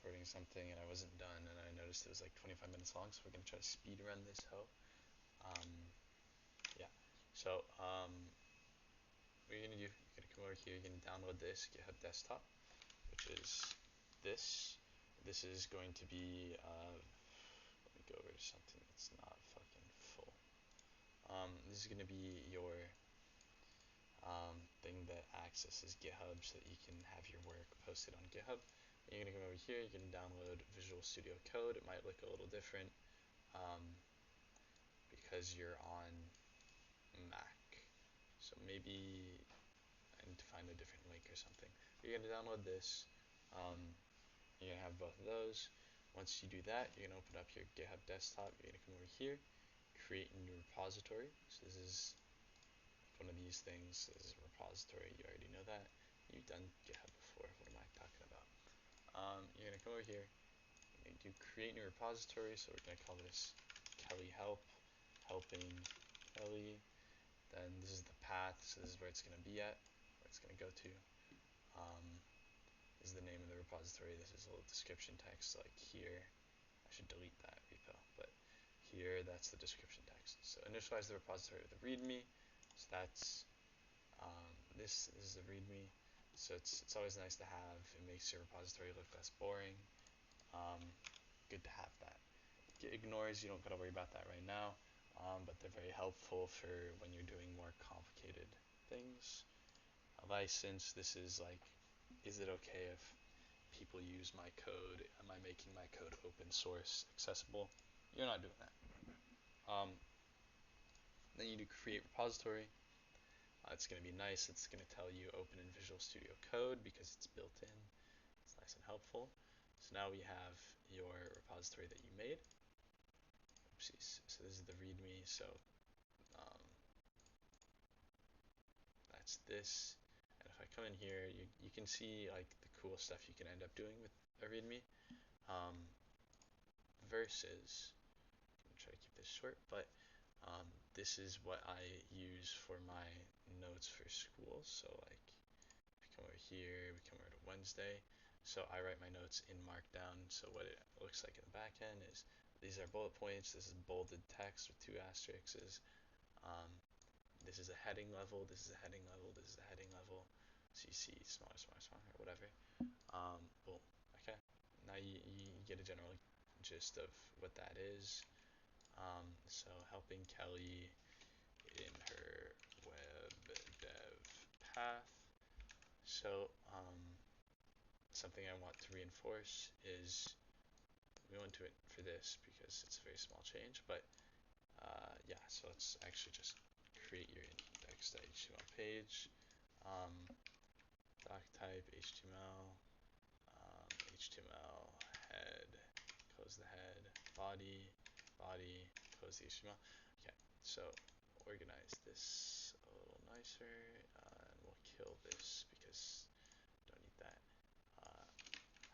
recording something and I wasn't done, and I noticed it was like 25 minutes long, so we're gonna try to speed run this hoe. Um, yeah. So what you're gonna do, you're gonna come over here, you're gonna download this GitHub Desktop, which is this. This is going to be, let me go over to something that's not fucking full. This is gonna be your thing that accesses GitHub so that you can have your work posted on GitHub. And you're gonna come over here, you're gonna download Visual Studio Code. It might look a little different because you're on Mac. So maybe I need to find a different link or something. You're gonna download this. You're gonna have both of those. Once you do that, you're gonna open up your GitHub desktop. You're gonna come over here, create a new repository. So this is one of these things. This is a repository. You already know that. You've done GitHub before. What am I talking about? You're gonna come over here. You're gonna do create new repository. So we're gonna call this Kelly Help, helping Kelly. Then this is the path. So this is where it's gonna be at, where it's gonna go to. This is the name of the repository. This is a little description text. Like here, I should delete that repo, but here that's the description text. So initialize the repository with a README. So that's this is the README. So it's always nice to have. It makes your repository look less boring. Good to have that. Git ignores, you don't gotta worry about that right now, but they're very helpful for when you're doing more complicated things. A license, this is like, is it okay if people use my code? Am I making my code open source accessible? You're not doing that. Then you do create repository. It's going to be nice. It's going to tell you open in Visual Studio Code because it's built in. It's nice and helpful. So now we have your repository that you made. Oopsies. So this is the README. So that's this. And if I come in here, you can see like the cool stuff you can end up doing with a README. Versus, I'm try to keep this short, but this is what I use for my notes for school. So like, if you come over here, we come over to Wednesday. So I write my notes in Markdown. So what it looks like in the back end is these are bullet points. This is bolded text with 2 asterisks. This is a heading level. This is a heading level. This is a heading level. So you see smaller, smaller, smaller, or whatever. Boom. Okay. Now you get a general gist of what that is. So helping Kelly in her web dev path. So something I want to reinforce is we went to it for this because it's a very small change, but yeah, so let's actually just create your index.html page. Doc type HTML, HTML head, close the head, body, close the HTML. Okay, so organize this a little nicer, and we'll kill this because don't need that.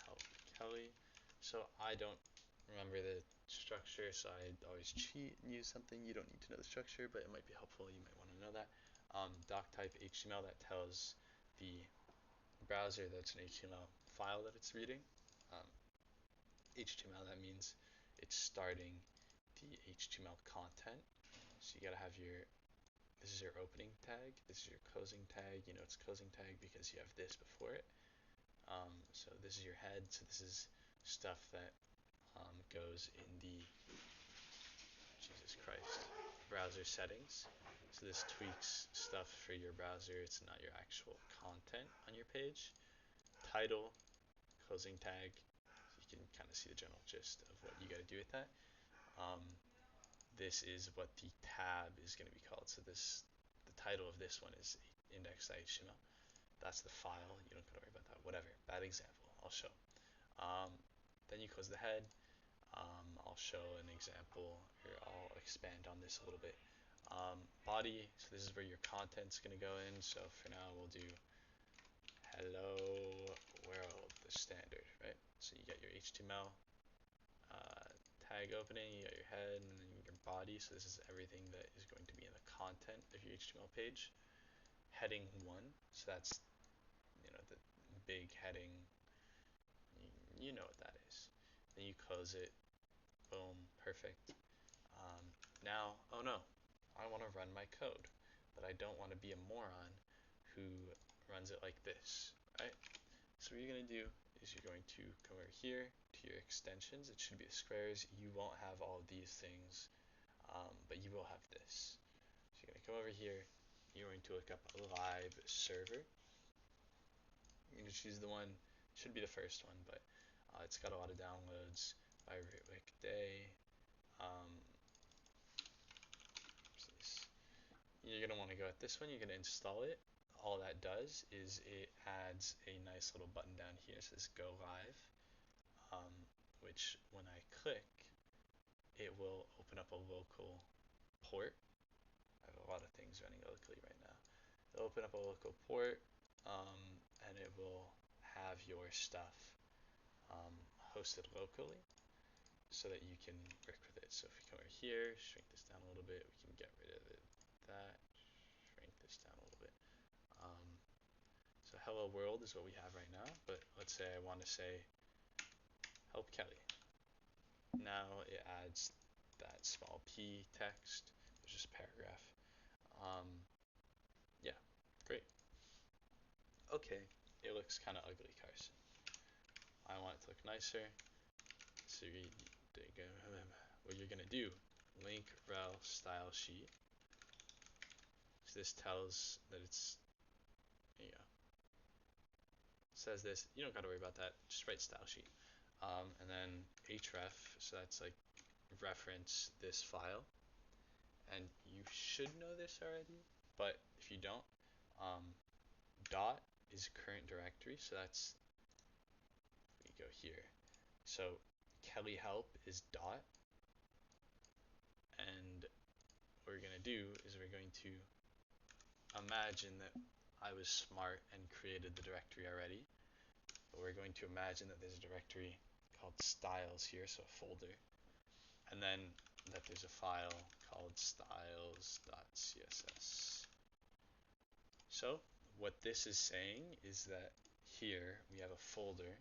Help Kelly. So I don't remember the structure, so I always cheat and use something. You don't need to know the structure, but it might be helpful. You might want to know that. Doc type HTML, that tells the browser that's an HTML file that it's reading. HTML, that means it's starting the HTML content. So you gotta have this is your opening tag, this is your closing tag. You know it's closing tag because you have this before it. So this is your head. So this is stuff that goes in the Jesus Christ browser settings. So this tweaks stuff for your browser. It's not your actual content on your page. Title, closing tag. So you can kind of see the general gist of what you got to do with that. This is what the tab is going to be called. So the title of this one is index.html. That's the file. You don't got to worry about that. Whatever. Bad example. I'll show. Then you close the head. I'll show an example, or I'll expand on this a little bit. Body, so this is where your content's going to go in. So for now, we'll do hello world, the standard, right? So you got your HTML tag opening, you got your head, and then your body. So this is everything that is going to be in the content of your HTML page. Heading 1, so that's the big heading. You know what that is. Then you close it. Boom, perfect. Now, oh no, I want to run my code, but I don't want to be a moron who runs it like this, right? So what you're going to do is you're going to come over here to your extensions. It should be the squares. You won't have all of these things, but you will have this. So you're going to come over here. You're going to look up live server. You're going to choose the one, should be the first one, but it's got a lot of downloads. Vibrate Day. You're going to want to go at this one. You're going to install it. All that does is it adds a nice little button down here. It says Go Live, which when I click, it will open up a local port. I have a lot of things running locally right now. It'll open up a local port, and it will have your stuff hosted locally so that you can work with it. So if we come over here, shrink this down a little bit, we can get rid of that, shrink this down a little bit. So hello world is what we have right now, but let's say I want to say help Kelly. Now it adds that small p text. There's just paragraph. Yeah, great. Okay, it looks kind of ugly, Carson. I want it to look nicer. So what you're gonna do, link rel style sheet. So this tells that it's, there you go. It says this. You don't gotta worry about that. Just write style sheet. And then href. So that's like reference this file. And you should know this already, but if you don't, dot is current directory. So that's, we go here. So Kelly help is dot, and what we're going to do is we're going to imagine that I was smart and created the directory already, but we're going to imagine that there's a directory called styles here, so a folder, and then that there's a file called styles.css. So what this is saying is that here we have a folder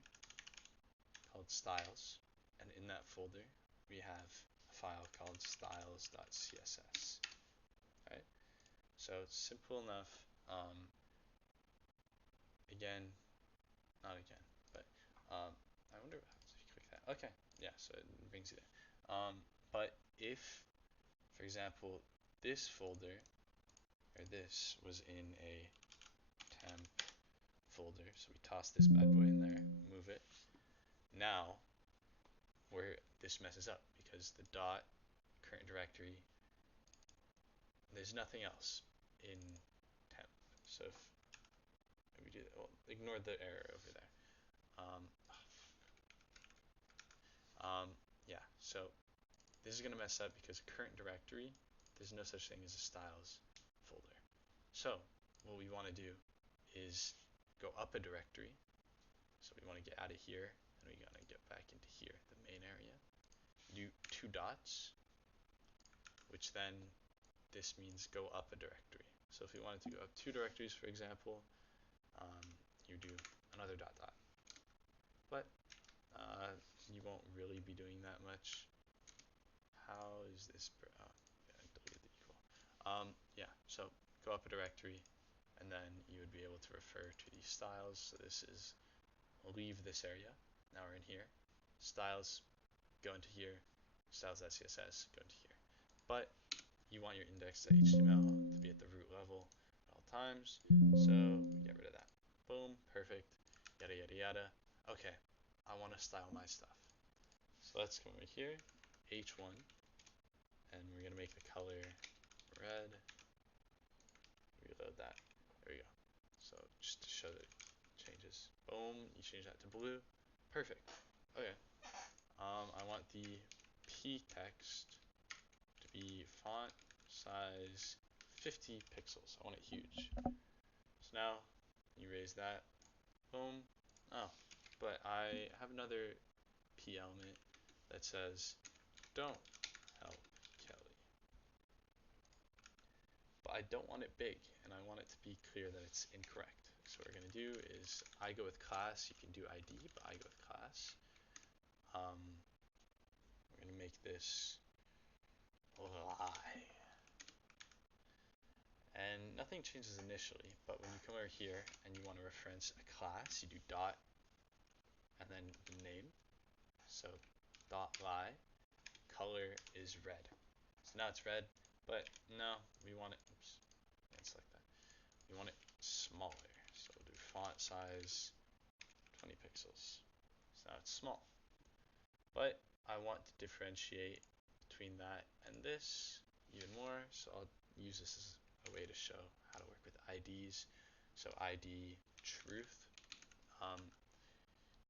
called styles, and in that folder we have a file called styles.css. Right? So it's simple enough. Again, not again, but I wonder what happens if you click that. Okay, yeah, so it brings you there. But if, for example, this folder or this was in a temp folder, so we toss this bad boy in there, move it. Now, where this messes up because the dot current directory, there's nothing else in temp. So if we do, well, ignore the error over there. Yeah, so this is going to mess up because current directory, there's no such thing as a styles folder. So what we want to do is go up a directory. So we want to get out of here, and we got to get back into here, the main area. Do 2 dots, which then this means go up a directory. So if we wanted to go up 2 directories, for example, you do another dot dot. But you won't really be doing that much. How is this? Oh, yeah, I deleted the equal. Yeah, so go up a directory, and then you would be able to refer to these styles. So this is, leave this area. Now we're in here. Styles, go into here. Styles.css, go into here. But you want your index.html to be at the root level at all times, so we get rid of that. Boom, perfect, yada yada yada. Okay, I want to style my stuff. So let's come over here, h1, and we're going to make the color red. Reload that. There we go. So just to show that it changes. Boom, you change that to blue. Perfect. Okay. I want the p text to be font size 50 pixels. I want it huge. So now you raise that. Boom. Oh, but I have another p element that says don't help Kelly. But I don't want it big, and I want it to be clear that it's incorrect. So what we're going to do is I go with class. You can do ID, but I go with class. We're going to make this lie. And nothing changes initially, but when you come over here and you want to reference a class, you do dot and then the name. So dot lie, color is red. So now it's red, but no, we want it, oops, can't select that. We want it smaller. So we'll do font size 20 pixels. So now it's small. But I want to differentiate between that and this even more, so I'll use this as a way to show how to work with IDs. So ID truth.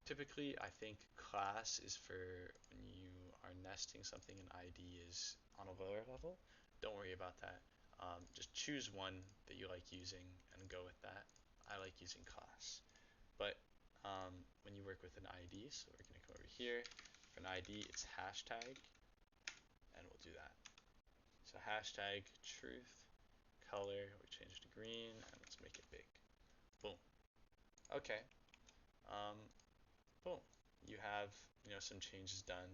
Typically, I think class is for when you are nesting something and ID is on a lower level. Don't worry about that. Just choose one that you like using and go with that. I like using class. But when you work with an ID, so we're going to come over here. For an ID, it's hashtag, and we'll do that. So hashtag truth, color, we change to green, and let's make it big. Boom. Okay. Boom. You have some changes done.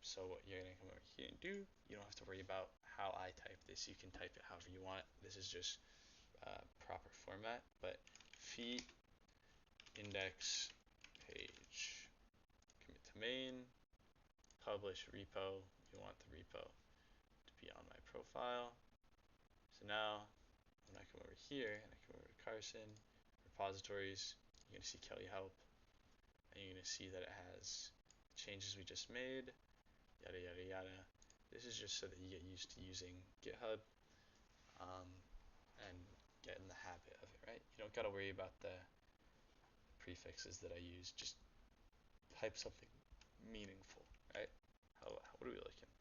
So what you're gonna come over here and do, you don't have to worry about how I type this. You can type it however you want. This is just proper format. But feet index page, commit to main, publish repo. You want the repo to be on my profile. So now when I come over here and I come over to Carson repositories, you're gonna see Kelly help, and you're gonna see that it has changes we just made, yada yada yada. This is just so that you get used to using GitHub and get in the habit of it, right? You don't gotta worry about the prefixes that I use. Just type something meaningful, right? What are we looking?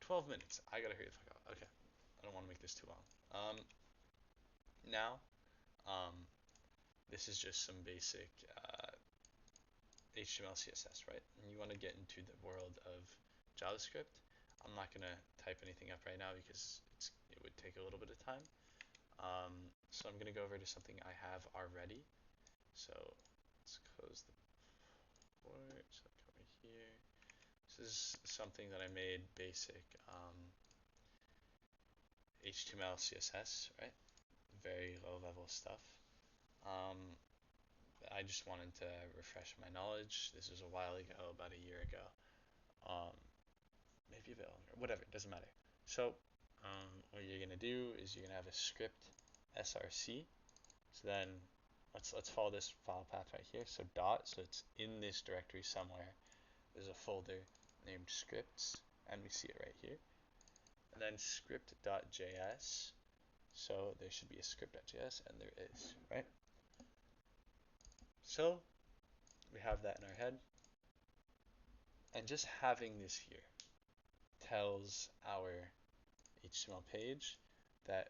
12 minutes. I gotta hurry the fuck out. Okay, I don't want to make this too long. Now, this is just some basic HTML, CSS, right? And you want to get into the world of JavaScript. I'm not gonna type anything up right now because it would take a little bit of time. So I'm gonna go over to something I have already. So let's close the port. So come over here. This is something that I made basic HTML, CSS, right? Very low level stuff. I just wanted to refresh my knowledge. This was a while ago, about a year ago. Maybe a bit longer, whatever, it doesn't matter. So what you're gonna do is you're gonna have a script src. So then let's follow this file path right here. So dot, so it's in this directory somewhere. There's a folder named scripts, and we see it right here. And then script.js. So there should be a script.js, and there is, right? So we have that in our head. And just having this here tells our HTML page that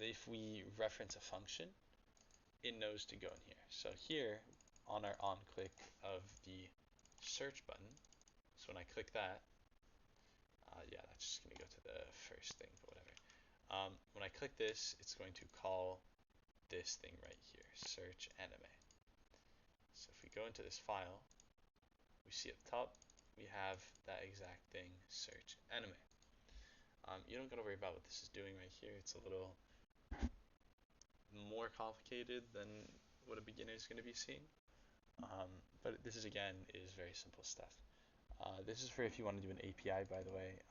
if we reference a function, it knows to go in here. So here, on our on click of the search button, so when I click that, yeah, that's just going to go to the first thing, but whatever. When I click this, it's going to call this thing right here, search anime. So if we go into this file, we see at the top, we have that exact thing, search anime. You don't got to worry about what this is doing right here. It's a little more complicated than what a beginner is going to be seeing. But this is, again, is very simple stuff. This is for if you want to do an API, by the way.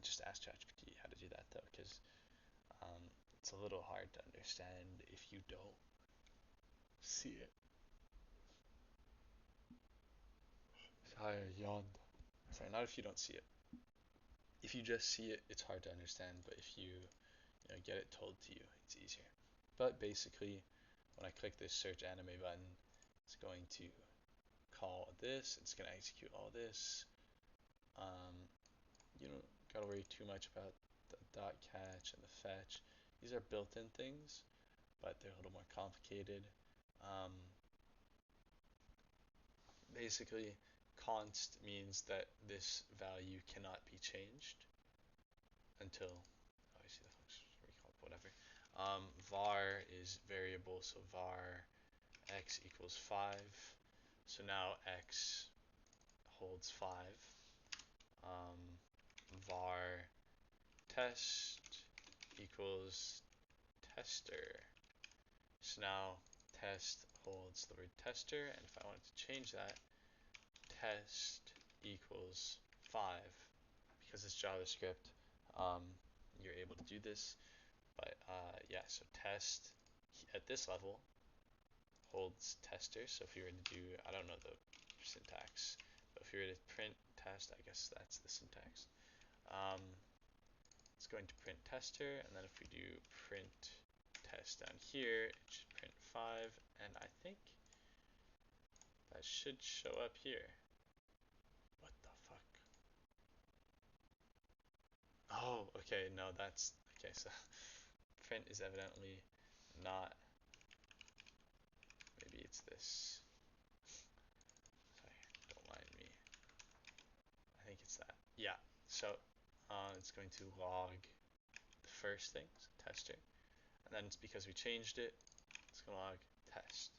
Just ask ChatGPT how to do that, though, because it's a little hard to understand if you don't see it. Sorry, I yawned. Sorry, not if you don't see it. If you just see it, it's hard to understand, but if you get it told to you, it's easier. But basically, when I click this search anime button, it's going to call this, it's going to execute all this. You don't gotta worry too much about the dot catch and the fetch. These are built-in things, but they're a little more complicated. Basically, const means that this value cannot be changed until, oh, I see the function recall, whatever. Var is variable, so var x equals 5. So now x holds 5. Var test equals tester. So now test holds the word tester, and if I wanted to change that, test equals 5. Because it's JavaScript, you're able to do this. But yeah, so test at this level holds tester. So if you were to do, I don't know the syntax, but if you were to print test, I guess that's the syntax. It's going to print tester, and then if we do print test down here, it should print 5, and I think that should show up here. What the fuck? Oh, okay, no, that's, okay, so print is evidently not, maybe it's this. Sorry, don't mind me. I think it's that. Yeah, so it's going to log the first thing, so tester, and then it's because we changed it, it's going to log test.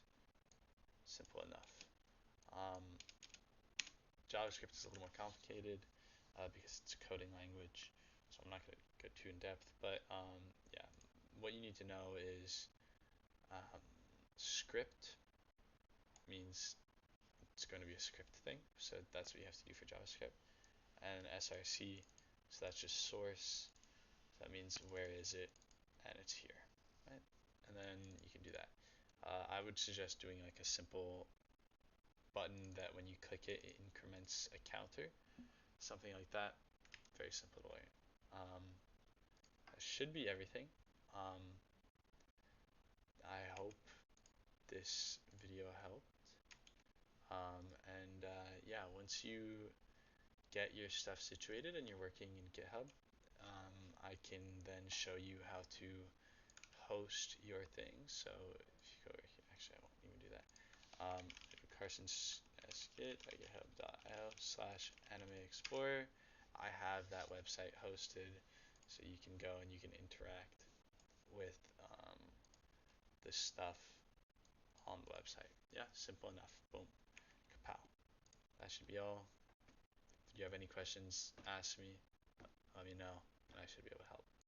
Simple enough. JavaScript is a little more complicated because it's a coding language, so I'm not going to go too in depth, but yeah, what you need to know is script means it's going to be a script thing, so that's what you have to do for JavaScript, and src, so that's just source, so that means where is it, and it's here, right? And then you can do that. I would suggest doing like a simple button that when you click it, it increments a counter, something like that. Very simple to learn. That should be everything. Um, I hope this video helped. And yeah, once you get your stuff situated and you're working in GitHub, I can then show you how to host your things. So if you go over here, actually I won't even do that. Carson skit.github.io/anime explorer. I have that website hosted, so you can go and you can interact with this stuff on the website. Yeah, simple enough. Boom, kapow. That should be all. If you have any questions, ask me. Let me know, and I should be able to help.